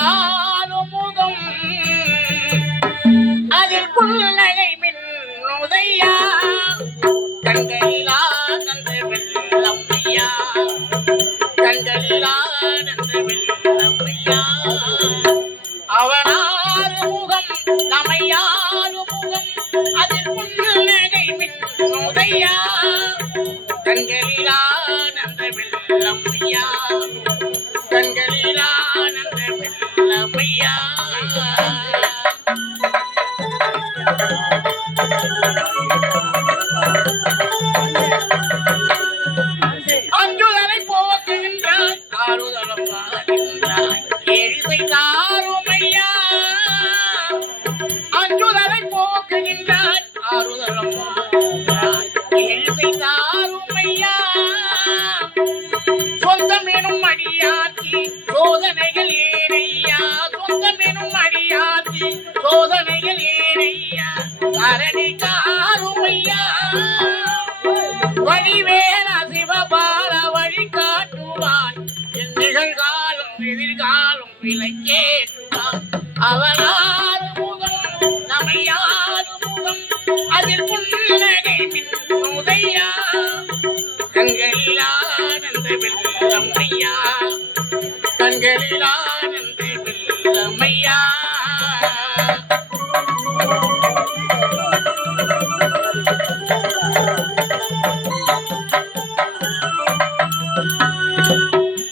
அவனாலும் முகம் அதில் புன்னகை மின்னுதையா கண்களிலா நந்த வெள்ளம்மையா கண்களிலா நந்த வெள்ளம்மையா அவனாறு முகம் நமையாறு முகம் அதில் புன்னகை மின்னுதையா கண்களிலா நந்த வெள்ளம்மையா கண்களிலா நந்த வெள்ளம்மையா அஞ்சுதலை போக்குகின்றாய் ஆறுதலம் பாடுகின்றாய் எழிசை தாருமையா அஞ்சுதலை போக்குகின்றாய் ஆறுதலம் பாடுகின்றாய் எழிசை தாருமையா சொந்தமெனும் அடியாத்தி சோதனைகள் ஏனையா சொந்தமெனும் அடியாத்தி சோதனைகள் ஏனையா கரணி காருமையா வழிவேல சிவபால வழி காட்டுவாய் என் நிகழ்காலம் எதிர்காலம் விலைக்கேற்றுவாய் அவனாறு முகம் நமையாறு முகம் அதில் புன்னகை மின்னுதையா கண்களிலானந்த வெள்ளம்மையா கண்களிலானந்த வெள்ளம்மையா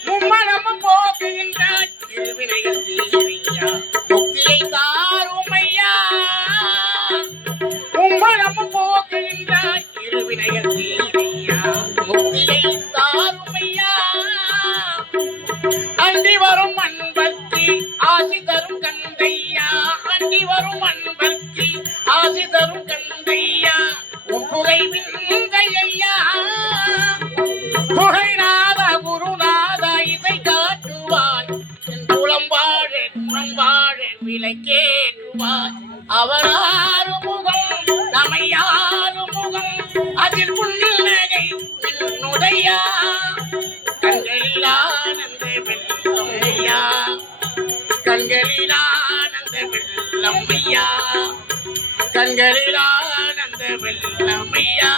மும்மனமும் போக்குகின்றாய் திருவினைகள் தீரையா முக்தியை தாருமையா மும்மனமும் போக்குகின்றாய் திருவினைகள் தீரையா முக்தியை தாருமையா அண்டி வரும் அன்பர்த்தி ஆசி தரும் கந்தையா அண்டி வரும் அன்பர்த்தி ஆசி தரும் கந்தையா உன் குறைவின் கையா புகைநாத குருநாத இசை காட்டுவாய் என் குளம்பாழ குளம்பாழ விலைக்கேற்றுவாய் அவனாறு முகம் நமையாறு முகம் அதில் புன்னகை மின்னுதையா கண்களிலானந்த வெள்ளம்மையா கண்களிலானந்த வெள்ளம்மையா கண்களிலானந்த வெள்ளம்மையா